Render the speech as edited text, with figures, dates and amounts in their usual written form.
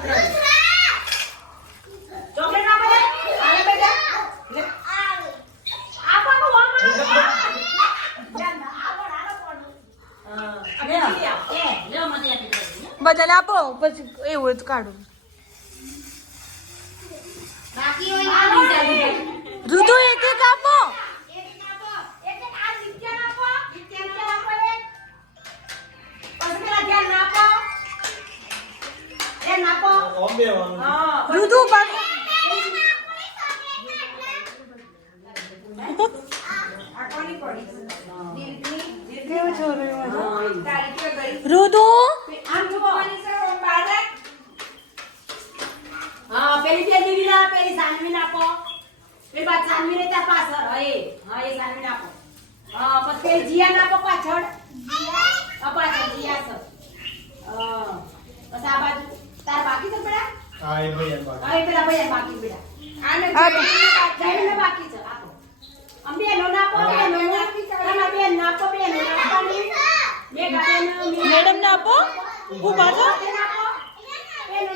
chocolate આપો ને આલે બેટા આપો કો વામ બધાને આપો પછી એવું જ કાઢું બાકી હોય આ ઋતુ એક એક આપો ઋતુ કેવું છો ઋતુ પેલી પેલી વિના પેલી સાનવી નાખો પેલી બાદ સાનવી ને ત્યાં પાછળ હા એ સાનવી નાખો પછી પેલી જીયા નાખો પાછળ પાછળ જીયા છે બસ આ બાજુ તાર બાકી છે બેટા હા એ ભાઈ બાકી હા એ પેલા ભાઈ બાકી બેટા આને બાકી છે આપો અંબે નો નાખો બે નો નાખી તમાર બે નાખો બે નો નાખવાની બે ગાડે મેડમ ને આપો ઉભા છો નાખો બે નો